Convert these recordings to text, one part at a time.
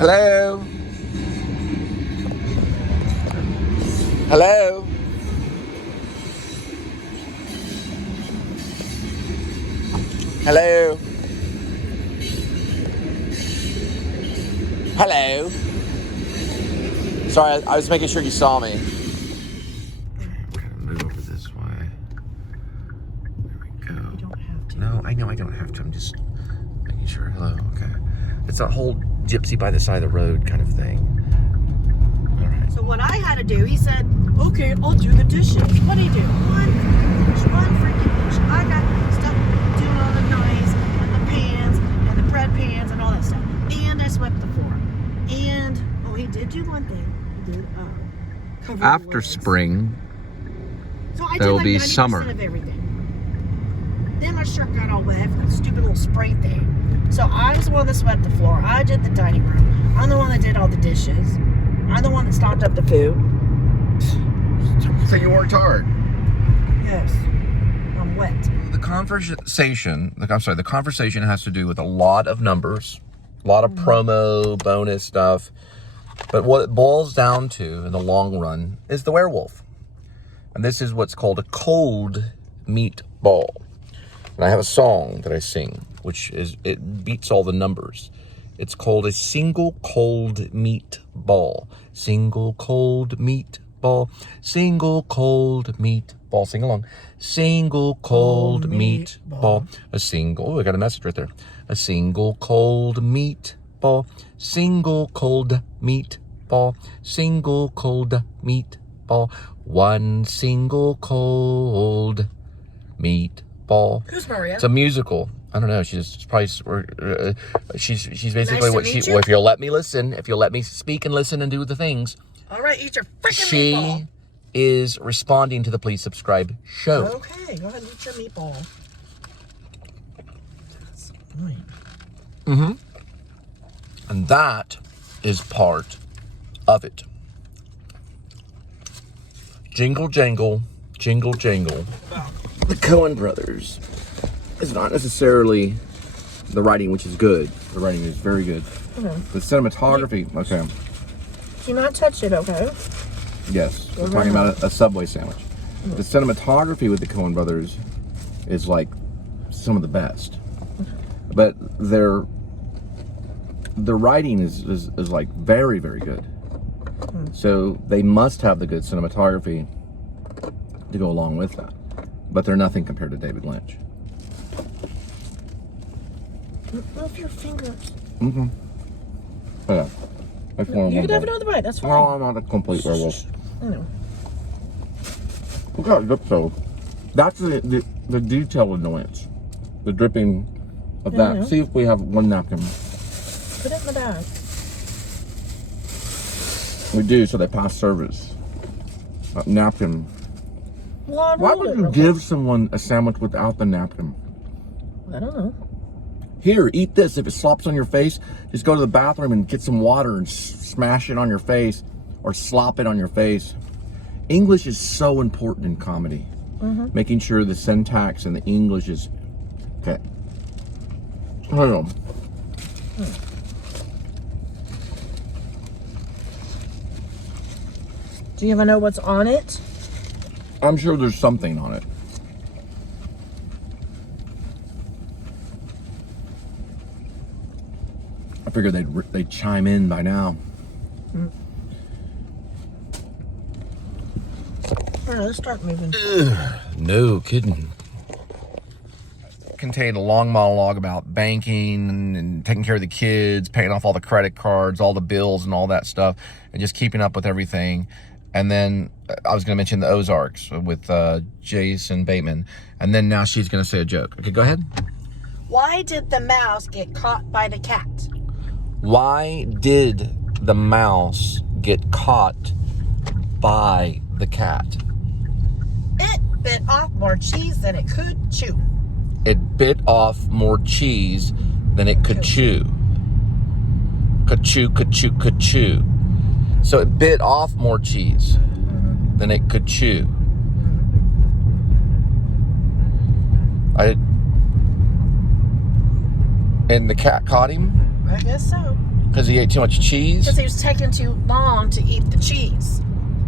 Hello? Hello? Hello? Hello? Sorry, I was making sure you saw me. Move over this way. There we go. You don't have to. No, I know I don't have to. I'm just making sure. Hello, okay. It's a whole gypsy by the side of the road kind of thing. All right. So what I had to do, he said, okay, I'll do the dishes. What do you do? One freaking dish. I got stuff doing all the knives and the pans and the bread pans and all that stuff. And I swept the floor. And, oh, he did do one thing. He did cover After the legs. spring, So I there did will like be 90% summer. of everything. Then my shirt got all wet from the stupid little spray thing. So I was the one that swept the floor. I did the dining room. I'm the one that did all the dishes. I'm the one that stocked up the food. So you worked hard. Yes. I'm wet. The conversation has to do with a lot of numbers, a lot of promo, bonus stuff. But what it boils down to in the long run is the werewolf. And this is what's called a cold meatball. And I have a song that I sing, which is, it beats all the numbers. It's called a single cold meatball. Single cold meatball. Single cold meatball. Sing along. Single cold meatball. A single, oh, I got a message right there. A single cold meatball. Single cold meatball. Single cold meatball. One single cold meatball. Who's Maria? It's a musical. I don't know. She's probably she's basically Nice what to she. meet you. Well, if you'll let me listen, if you'll let me speak and listen and do the things, All right, eat your freaking she meatball. is responding to the please subscribe show. Okay, go ahead and eat your meatball. That's annoying. Mm-hmm. And that is part of it. Jingle jangle, jingle jangle. The Coen brothers is not necessarily the writing, which is good. The writing is very good. Okay. The cinematography, okay. Do not touch it, okay? Yes, we're talking about a Subway sandwich. The cinematography with the Coen brothers is like some of the best. But their writing is like very, very good. So they must have the good cinematography to go along with that. But they're nothing compared to David Lynch. Move your fingers. Mm-hmm. Yeah. That's one You more can have bite. another bite, that's fine. No, I'm not a complete werewolf. I know. Look how it drips though. That's the detail annoyance. The dripping of Yeah, I know. that. See if we have one napkin. Put it in the bag. We do, so they pass service. A napkin. Well, Why would you give someone a sandwich without the napkin? I don't know. Here, eat this. If it slops on your face, just go to the bathroom and get some water and smash it on your face or slop it on your face. English is so important in comedy. Making sure the syntax and the English is... Okay. Hold on. Do you even know what's on it? I'm sure there's something on it. I figured they'd chime in by now. All right, let's start moving. No kidding. Contained a long monologue about banking and taking care of the kids, paying off all the credit cards, all the bills and all that stuff, and just keeping up with everything. And then I was going to mention the Ozarks with Jason Bateman. And then now she's going to say a joke. Okay, go ahead. Why did the mouse get caught by the cat? Why did the mouse get caught by the cat? It bit off more cheese than it could chew. It bit off more cheese than it could chew. Ka-chew, ka-chew, ka-chew. So it bit off more cheese than it could chew. And the cat caught him? I guess so. Because he ate too much cheese? Because he was taking too long to eat the cheese.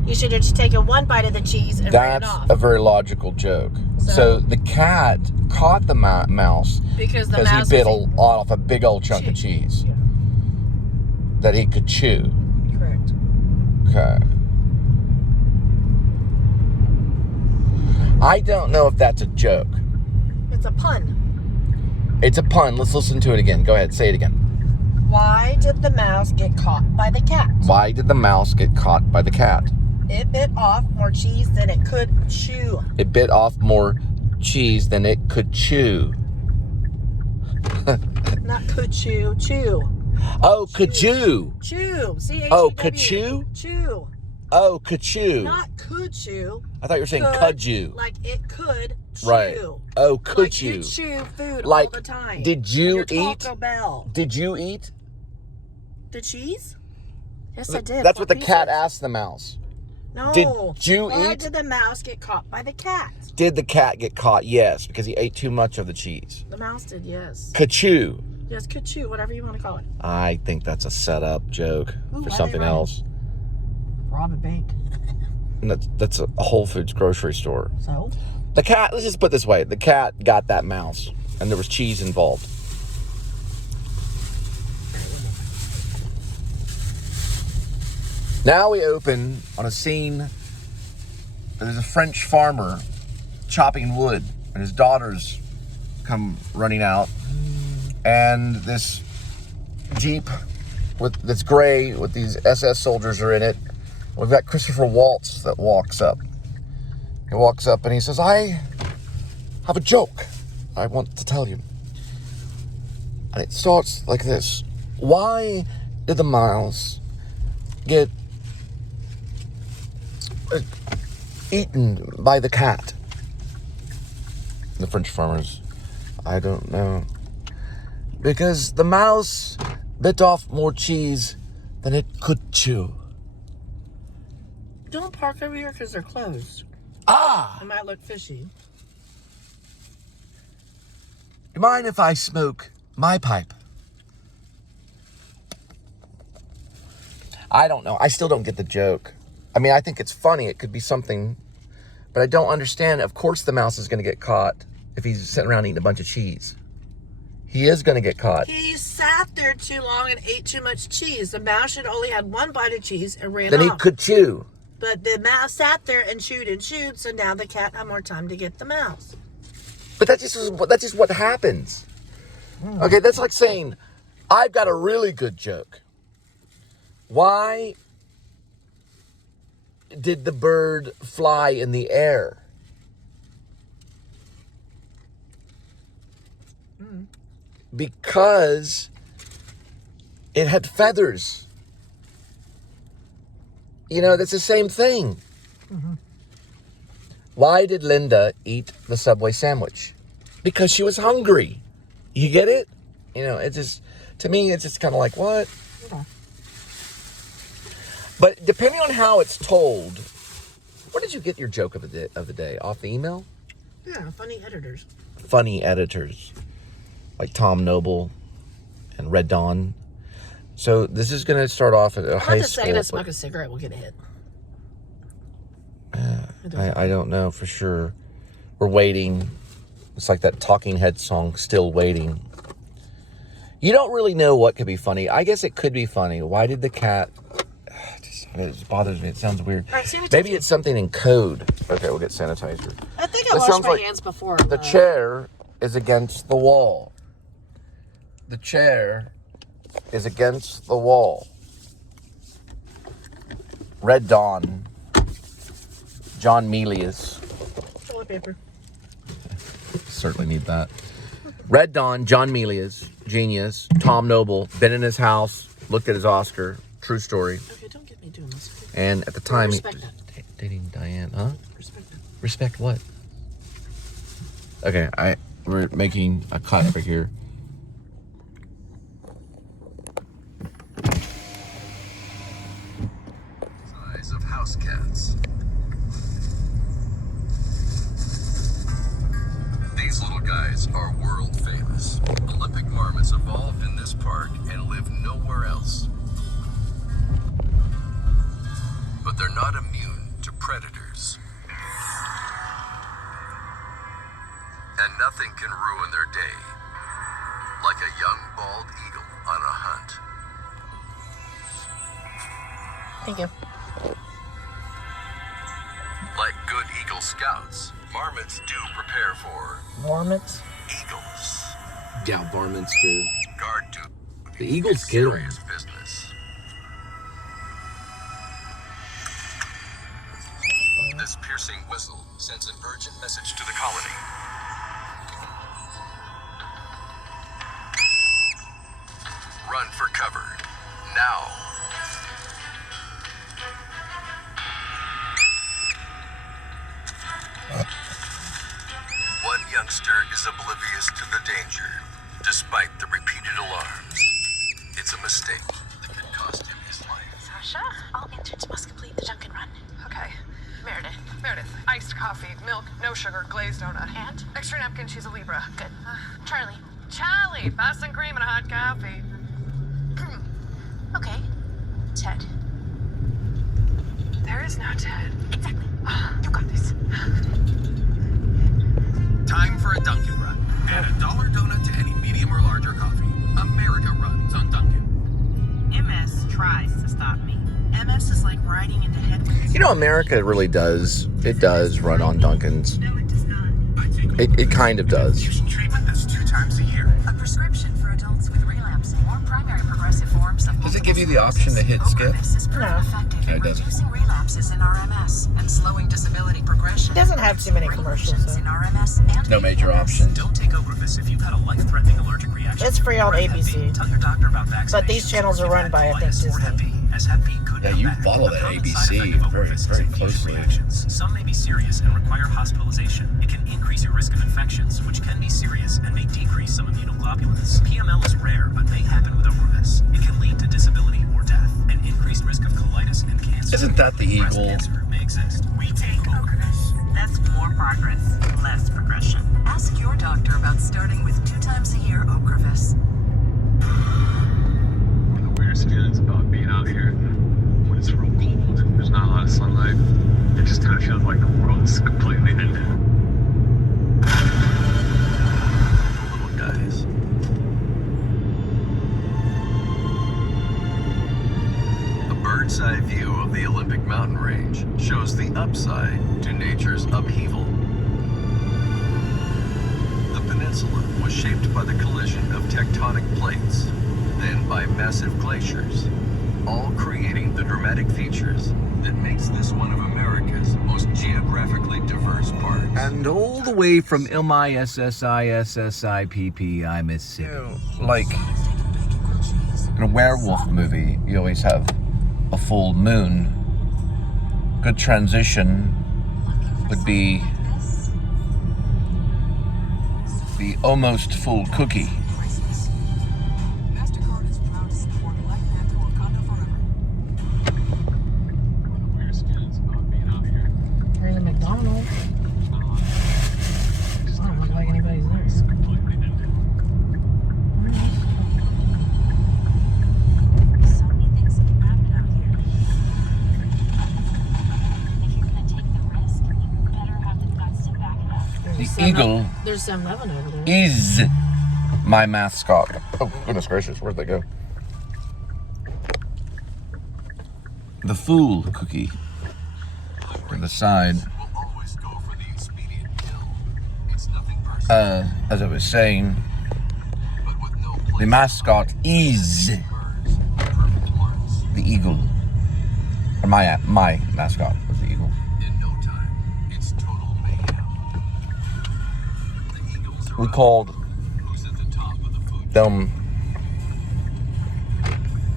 He should have just taken one bite of the cheese and ran off. That's a very logical joke. So the cat caught the mouse because he bit off a big old chunk of cheese that he could chew. Correct. Okay. I don't know if that's a joke. It's a pun. It's a pun. Let's listen to it again. Go ahead. Say it again. Why did the mouse get caught by the cat? Why did the mouse get caught by the cat? It bit off more cheese than it could chew. It bit off more cheese than it could chew. Not could chew. Chew. Oh, could chew. Chew. C-H-E-W. Oh, could chew? Chew. Oh, could chew. Not could chew. I thought you were saying could you. Like it could chew. Right. Oh, could like you. You chew food like, all the time. Did you eat? Taco Bell. Did you eat? The cheese? Yes, I did. That's what the cat asked the mouse. No. Did you eat? Why did the mouse get caught by the cat? Did the cat get caught? Yes, because he ate too much of the cheese. The mouse did, yes. Ka-chew. Yes, ka-chew, whatever you want to call it. I think that's a setup joke for something else. Rob a bank. And that's a Whole Foods grocery store. So? The cat, let's just put it this way. The cat got that mouse, and there was cheese involved. Now we open on a scene. There's a French farmer chopping wood, and his daughters come running out. And this Jeep that's gray with these SS soldiers are in it. We've got Christopher Waltz that walks up. He walks up and he says, I have a joke I want to tell you. And it starts like this. Why did the mouse get eaten by the cat? The French farmers, I don't know. Because the mouse bit off more cheese than it could chew. Don't park over here because they're closed. Ah! It might look fishy. You mind if I smoke my pipe? I don't know. I still don't get the joke. I mean, I think it's funny. It could be something, but I don't understand. Of course the mouse is going to get caught if he's sitting around eating a bunch of cheese. He is going to get caught. He sat there too long and ate too much cheese. The mouse should only had one bite of cheese and ran off. Then he could chew. But the mouse sat there and chewed, so now the cat had more time to get the mouse. But that's just what happens. Okay, that's like saying, I've got a really good joke. Why did the bird fly in the air? Because it had feathers. You know, that's the same thing. Mm-hmm. Why did Linda eat the Subway sandwich? Because she was hungry. You get it? You know, it's just, to me, it's just kind of like, what? Okay. But depending on how it's told, where did you get your joke of the day? Off the email? Yeah, funny editors. Funny editors. Like Tom Noble and Red Dawn. So this is going to start off at a high school. Second I smoke a cigarette, we'll get a hit. I don't know for sure. We're waiting. It's like that Talking Head song, Still Waiting. You don't really know what could be funny. I guess it could be funny. Why did the cat... It bothers me. It sounds weird. Right, maybe it's something in code. Okay, we'll get sanitizer. I think I washed my hands before. The chair is against the wall. The chair is against the wall. Red Dawn. John Milius. Toilet paper. Certainly need that. Red Dawn, John Milius, genius. Tom Noble, been in his house, looked at his Oscar. True story. Okay, don't get me doing this. And at the time, respect that. Dating Diane, huh? Respect that. Respect what? Okay, we're making a cut over here. Size of house cats. These little guys are world famous. Olympic marmots evolved in this park and live nowhere else. they're not immune to predators. And nothing can ruin their day, like a young bald eagle on a hunt. Thank you. Like good Eagle Scouts, marmots do prepare for Marmots? eagles. Yeah, varmints do. Guard duty. The eagles is get 'em. serious business. This piercing whistle sends an urgent message to the colony. Run for cover, now. One youngster is oblivious to the danger, despite the repeated alarms. It's a mistake that could cost him his life. Sasha, all interns must complete the Dunkin' Run. Okay. Meredith, Iced coffee, milk, no sugar, glazed donut. and? Extra napkin, she's a Libra. Good. Charlie. Charlie, Boston cream and a hot coffee. Okay. Ted. There is no Ted. Exactly. You got this. Time for a Dunkin' Run. Add $1 donut to any medium or larger coffee. America runs on Dunkin'. MS tries to stop me. MS is like riding into headwinds. You know, America really does. It does run on Dunkin's. No, it does not. It kind of does. Using treatment that's 2 times a year. A prescription for adults with relapsing or primary progressive forms of Does it give you the option to hit skip? Ocrevus is proven No. effective Yeah, in it does. reducing relapses in RMS and slowing disability progression. It doesn't have too many Brain commercials, lesions so. in RMS and No major ALS. option. Don't take Ocrevus if you've had a life-threatening allergic reaction. It's free on Or Hep ABC. B. Tell your doctor about vaccinations. But these channels are If you've run had by, I think, colitis or Hep Disney. B, as Hep B could Yeah, come you back. follow A that common ABC side effect of very, Ocrevus is very infusion closely. reactions. Some may be serious and require hospitalization. It can increase your risk of infections, which can be serious and may decrease some immunoglobulins. PML is rare, but may happen with Ocrevus. It can lead to disability or death. An increased risk of colitis and cancer. Isn't that the Breast eagle? cancer may exist. We take Ocrevus. That's more progress, less progression. Ask your doctor about starting with 2 times a year Ocrevus. One of the weirdest feelings about being out here when it's real cold, there's not a lot of sunlight. It just kind of feels like the world is completely ended. Little guys. A bird's eye view of the Olympic mountain range shows the upside to nature's upheaval. The peninsula was shaped by the collision of tectonic plates, then by massive glaciers, all creating the dramatic features that makes this one of America's most geographically diverse parts. And all the way from MISSISSIPPI, Mississippi. Like in a werewolf movie, you always have a full moon. Good transition would be the almost full cookie. MasterCard is proud to support Black Panther Wakanda forever. One of the weirdest feelings about being out here. We're in the McDonald's. There's not a lot of it just I don't kind of look like feels anybody's the world is completely ended. So many things that can happen out here. If you're gonna take the risk, you better have the guts to back it up. The eagle There's 7-Eleven over there. is my mascot. Oh, goodness gracious, where'd they go? The fool cookie to the side. Will always go for the expedient kill. It's nothing personal, As I was saying, but with no the place mascot is birds, perfect ones. the eagle. Or my mascot was the eagle. In no time, it's total mayhem. The Eagles are We up. called Who's at the top of the food chain? them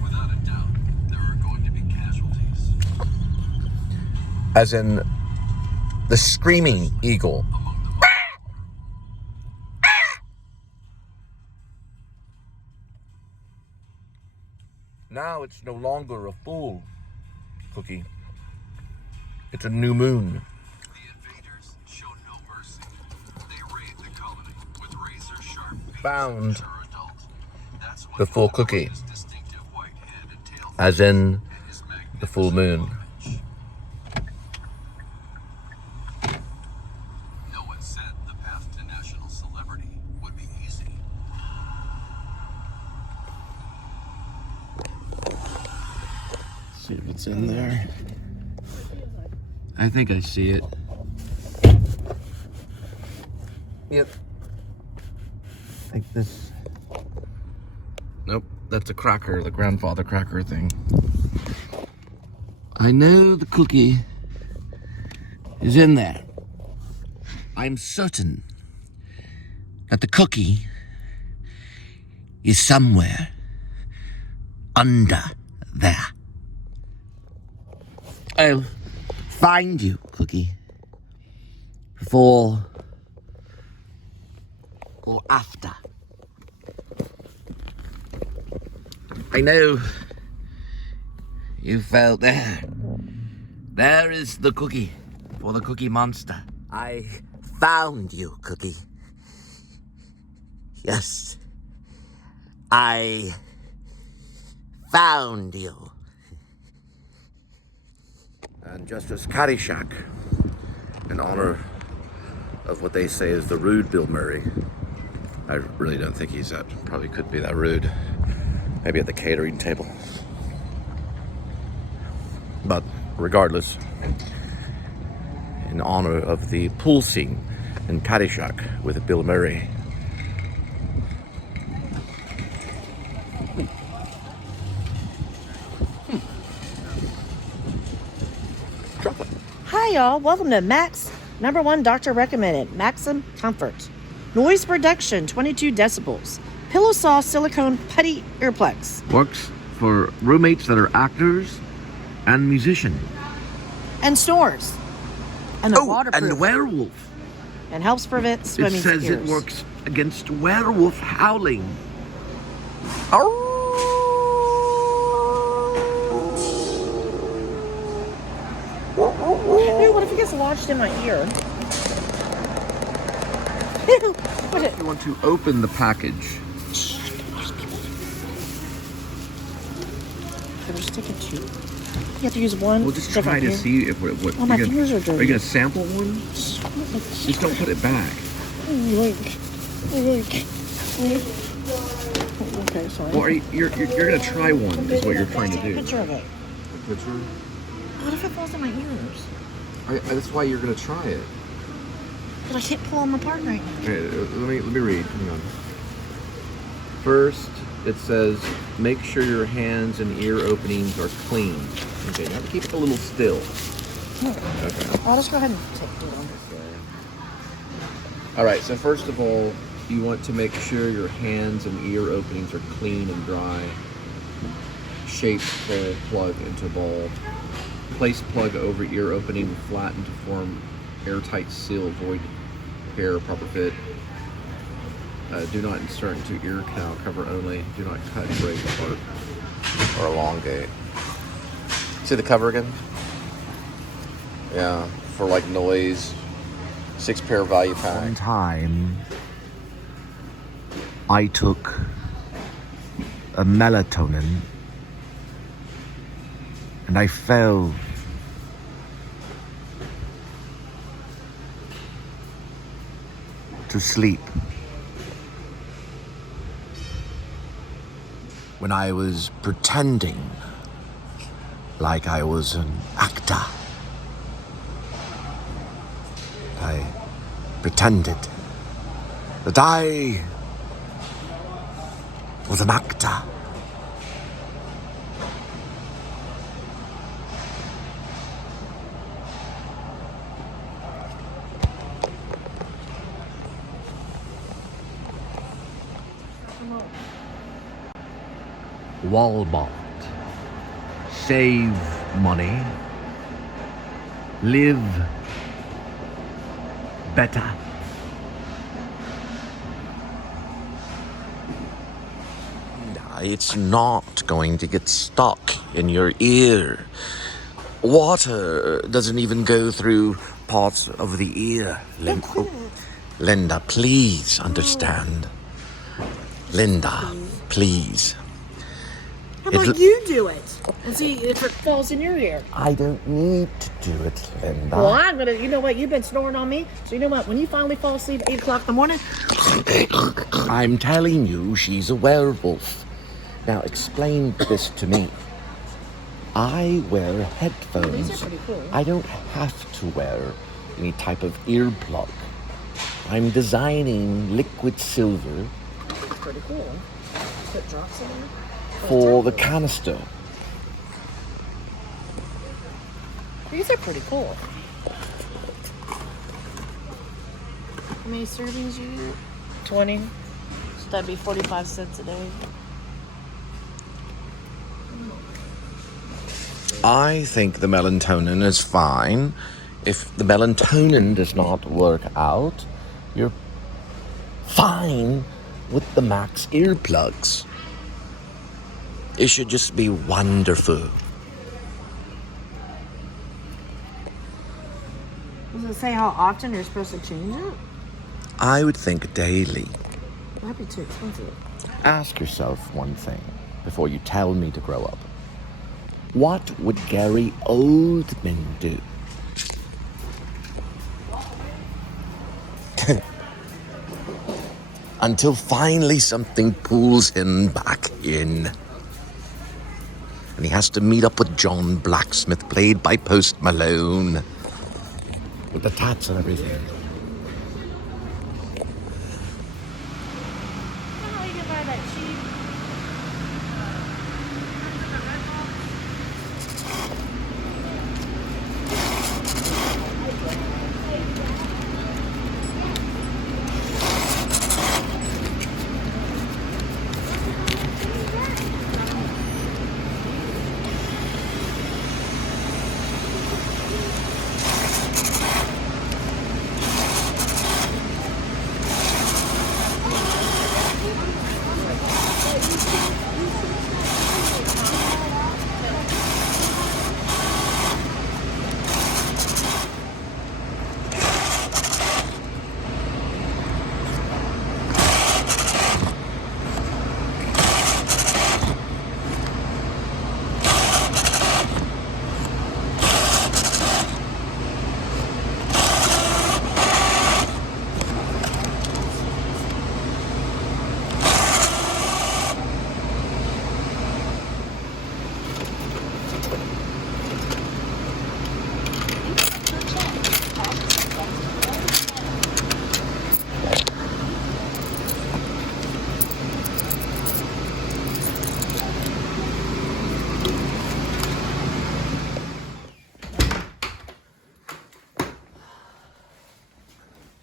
Without a doubt, there are going to be casualties. as in the screaming eagle. Among them, Now it's no longer a full cookie. It's a new moon. the invaders show no mercy. They raid the colony with razor-sharp beaks Found that are adult. That's when the full one cookie. his distinctive white head and tail As in and his the full moon. magnificent See what's in there. I think I see it. Yep. I think this. Nope, that's a cracker, the grandfather cracker thing. I know the cookie is in there. I'm certain that the cookie is somewhere under there. I'll find you, cookie, before or after. I know you felt there. There is the cookie for the Cookie Monster. I found you, Cookie. Yes, I found you. And just as Caddyshack, in honor of what they say is the rude Bill Murray, I really don't think he's that, probably could be that rude. Maybe at the catering table. But regardless, in honor of the pool scene in Caddyshack with Bill Murray, Hi y'all, welcome to Max, #1 doctor recommended, Maxim Comfort. Noise reduction, 22 decibels. Pillow soft silicone putty earplugs. works for roommates that are actors and musicians. And snores. And a waterproof. And werewolf. And helps prevent It swimming says scares. it works against werewolf howling. Hey, what if it gets lodged in my ear? What it? You want to open the package. Can we just take a two? You have to use one. We'll just stick try up to here. see if what. Oh, my fingers are dirty. Are you gonna sample one? Just don't put it back. Okay, sorry. Well, you're gonna try one. Is what you're trying to Take a do. picture of it. A picture? What if it falls in my ears? That's why you're gonna try it. But I can't pull them apart right now. Okay, let me read. Hang on. First, it says, make sure your hands and ear openings are clean. Okay, you have to keep it a little still. Okay. I'll just go ahead and take it on. All right, so first of all, you want to make sure your hands and ear openings are clean and dry. Shape the plug into ball. Place plug over ear opening, flatten to form airtight seal, avoid hair, proper fit. Do not insert into ear canal, cover only. Do not cut, break, apart, or elongate. See the cover again? Yeah, for like noise. 6-pair value pack. One time, I took a melatonin and I fell to sleep when I was pretending like I was an actor. I pretended that I was an actor. Walmart. Save money. Live better. It's not going to get stuck in your ear. Water doesn't even go through parts of the ear. Linda, please understand. Linda, please. How about you do it and see if it falls in your ear? I don't need to do it, Linda. Well, I'm gonna. You know what? You've been snoring on me, so you know what? When you finally fall asleep at 8 o'clock in the morning, I'm telling you, she's a werewolf. Now explain this to me. I wear headphones. These are pretty cool. I don't have to wear any type of earplug. I'm designing liquid silver That's pretty cool. Put drops in there. for the canister. These are pretty cool. How many servings you get? 20. So that'd be 45 cents a day. I think the melatonin is fine. If the melatonin does not work out, you're fine with the Max earplugs. It should just be wonderful. Does it say how often you're supposed to change it? I would think daily. That'd be too expensive. Ask yourself one thing before you tell me to grow up. What would Gary Oldman do? Until finally something pulls him back in. And he has to meet up with John Blacksmith, played by Post Malone. With the tats and everything. How you can buy that cheap?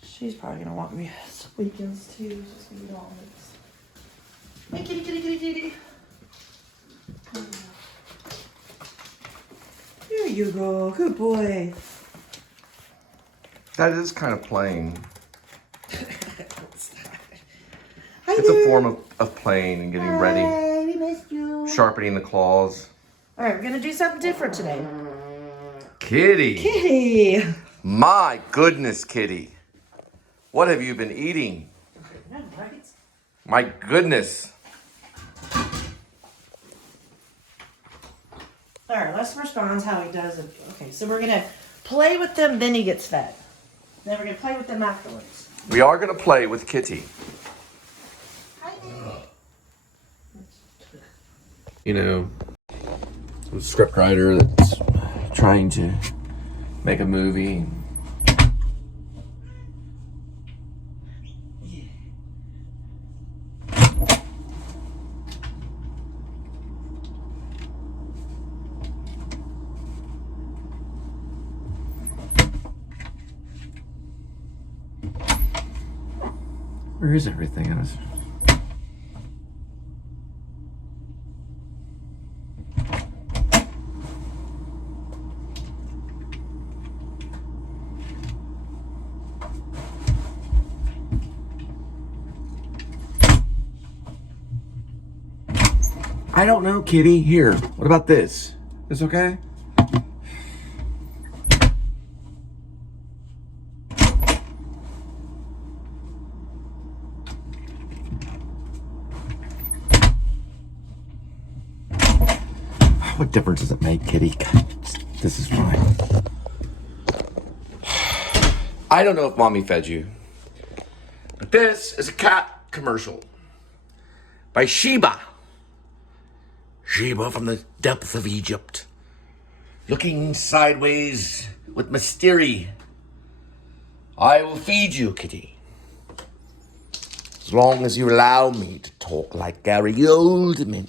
She's probably gonna want me weekends too. Just gonna eat all this. Hey, kitty, kitty, kitty, kitty. There you go. Good boy. That is kind of playing. Hi It's there. a form of playing and getting ready. Hi, we missed you. Sharpening the claws. All right, we're gonna do something different today. Kitty. Kitty. My goodness, Kitty. What have you been eating? Right? My goodness. All right, let's respond how he does it. Okay, so we're gonna play with them, then he gets fed. Then we're gonna play with them afterwards. We are going to play with Kitty. You know, a scriptwriter that's trying to make a movie. Where is everything in this? I don't know, Kitty. Here, what about this? This okay? What difference does it make, Kitty? This is fine. I don't know if Mommy fed you, but this is a cat commercial by Sheba. Sheba from the depth of Egypt. looking sideways with mystery. I will feed you, kitty. As long as you allow me to talk like Gary Oldman.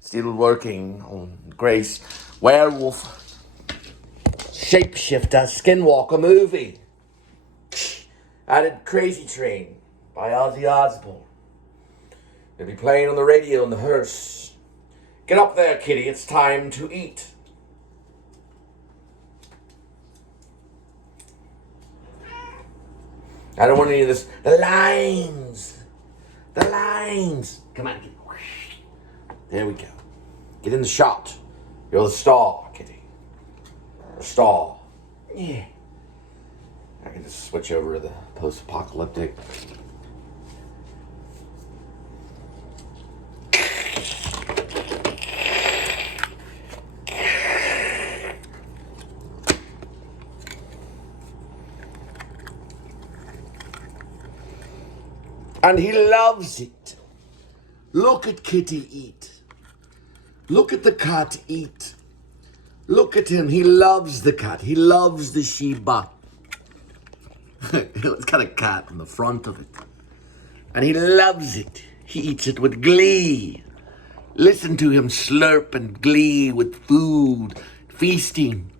Still working on Grace Werewolf Shapeshifter Skinwalker movie. Added Crazy Train by Ozzy Osbourne. They'll be playing on the radio in the hearse. Get up there, kitty. It's time to eat. I don't want any of this. The lines. The lines. Come on, kitty. There we go. Get in the shot. You're the star, kitty. The star. Yeah. I can just switch over to the post-apocalyptic. And he loves it. Look at Kitty eat. Look at the cat eat. Look at him. He loves the cat. He loves the Shiba. It's got a cat on the front of it. And he loves it. He eats it with glee. Listen to him slurp and glee with food. Feasting.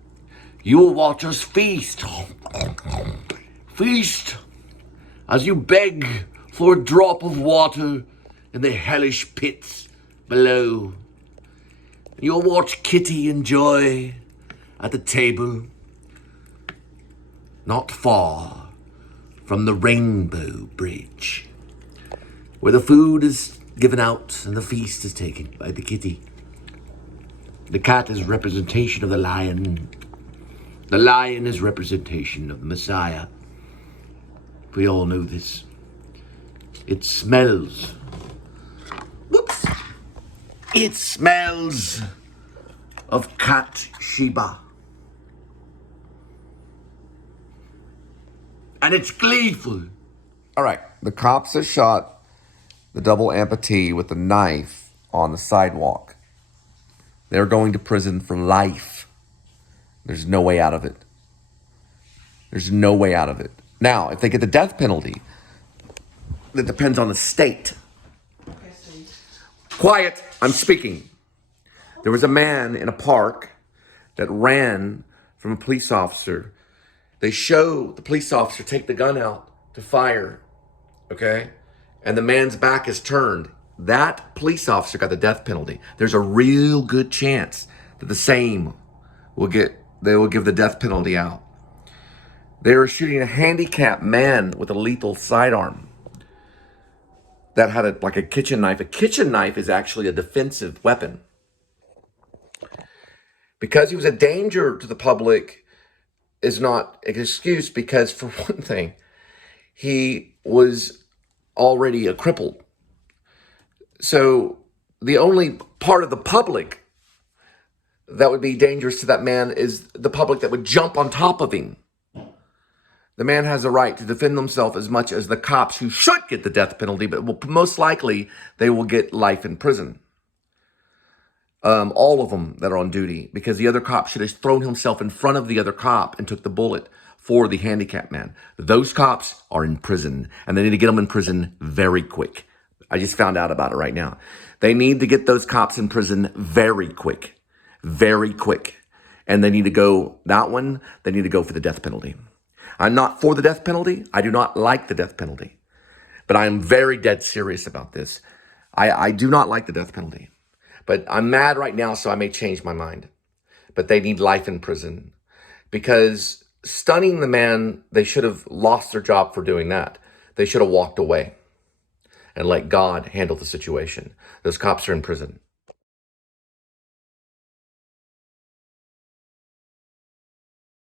You will watch us feast. Feast. As you beg for a drop of water in the hellish pits below. You'll watch Kitty enjoy at the table, not far from the Rainbow Bridge, where the food is given out and the feast is taken by the kitty. The cat is representation of the lion. The lion is representation of the Messiah. We all know this. It smells. Whoops. It smells of cat Shiba. And it's gleeful. All right, the cops have shot the double amputee with a knife on the sidewalk. They're going to prison for life. There's no way out of it. There's no way out of it. Now, if they get the death penalty, that depends on the state. Quiet, I'm speaking. There was a man in a park that ran from a police officer. They show the police officer take the gun out to fire, okay? And the man's back is turned. That police officer got the death penalty. There's a real good chance that the same they will give the death penalty out. They were shooting a handicapped man with a lethal sidearm that had like a kitchen knife. A kitchen knife is actually a defensive weapon. Because he was a danger to the public is not an excuse, because for one thing, he was already a cripple. So the only part of the public that would be dangerous to that man is the public that would jump on top of him. The man has a right to defend himself as much as the cops who should get the death penalty, but will, most likely they will get life in prison. All of them that are on duty, because the other cop should have thrown himself in front of the other cop and took the bullet for the handicapped man. Those cops are in prison, and they need to get them in prison very quick. I just found out about it right now. They need to get those cops in prison very quick. Very quick. And they need to go, they need to go for the death penalty. I'm not for the death penalty. I do not like the death penalty. But I am very dead serious about this. I do not like the death penalty. But I'm mad right now, so I may change my mind. But they need life in prison. Because stunning the man, they should have lost their job for doing that. They should have walked away and let God handle the situation. Those cops are in prison.